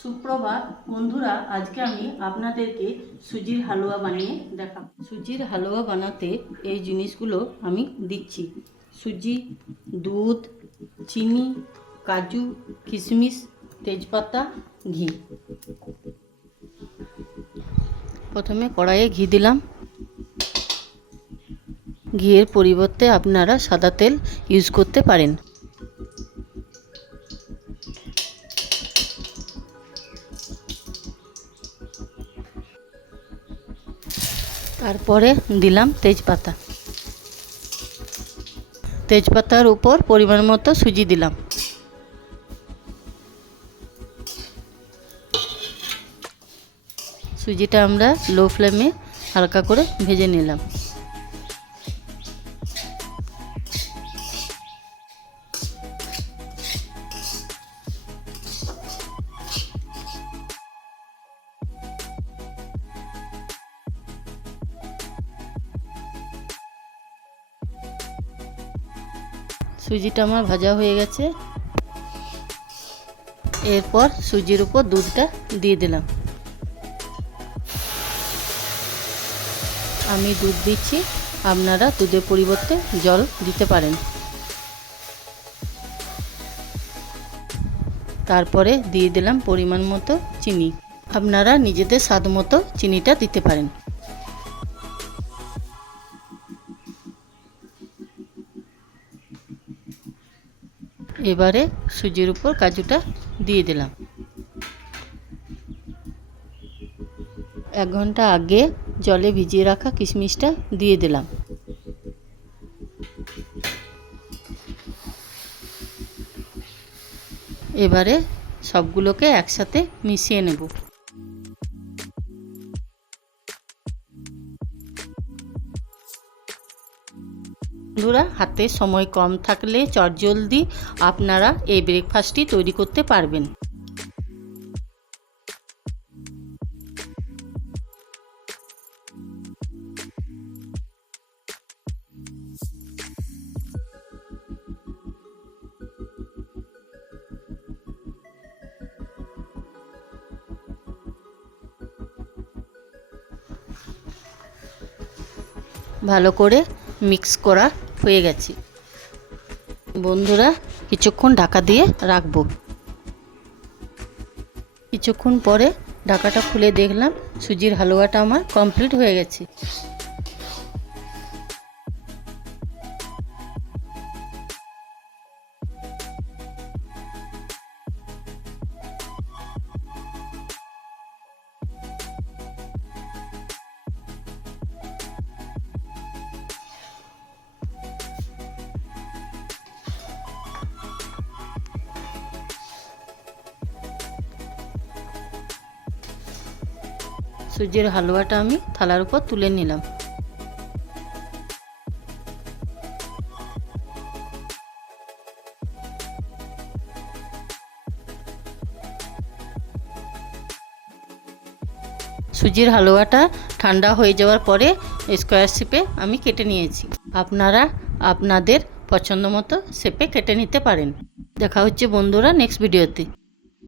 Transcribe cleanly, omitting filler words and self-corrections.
সুপ্রভাত বন্ধুরা, আজকে আমি আপনাদেরকে সুজির হালুয়া বানিয়ে দেখাবো। সুজির হালুয়া বানাতে এই জিনিসগুলো আমি দিচ্ছি: সুজি, দুধ, চিনি, কাজু, কিশমিশ, তেজপাতা, ঘি। প্রথমে কড়াইয়ে ঘি দিলাম। ঘিয়ের পরিবর্তে আপনারা সাদা তেল ইউজ করতে পারেন। তারপরে দিলাম তেজপাতা। তেজপাতার উপর পরিমাণ মতো সুজি দিলাম। সুজিটা আমরা লো ফ্লেমে হালকা করে ভেজে নিলাম। সুজিটা আমার ভাজা হয়ে গেছে। এরপর সুজির উপর দুধটা দিয়ে দিলাম। আমি দুধ দিচ্ছি, আপনারা দুধের পরিবর্তে জল দিতে পারেন। তারপরে দিয়ে দিলাম পরিমাণ মতো চিনি। আপনারা নিজেদের স্বাদ মতো চিনিটা দিতে পারেন। এবারে সুজির উপর কাজুটা দিয়ে দিলাম। 1 ঘন্টা আগে জলে ভিজিয়ে রাখা কিশমিশটা দিয়ে দিলাম। এবারে সবগুলোকে একসাথে মিশিয়ে নেব। বন্ধুরা, হাতে সময় কম থাকলে চটজলদি আপনারা এই ব্রেকফাস্টটি তৈরি করতে পারবেন। ভালো করে মিক্স করা হয়ে গেছে। বন্ধুরা, কিছুক্ষণ ঢাকা দিয়ে রাখবো। কিছুক্ষণ পরে ঢাকাটা খুলে দেখলাম সুজির হালুয়াটা আমার কমপ্লিট হয়ে গেছে। সুজির হালুয়াটা আমি থালার উপর তুলে নিলাম। সুজির হালুয়াটা ঠান্ডা হয়ে যাওয়ার পরে স্কোয়ার শেপে আমি কেটে নিয়েছি। আপনারা আপনাদের পছন্দ মতো শেপে কেটে নিতে পারেন। দেখা হচ্ছে বন্ধুরা নেক্সট ভিডিওতে।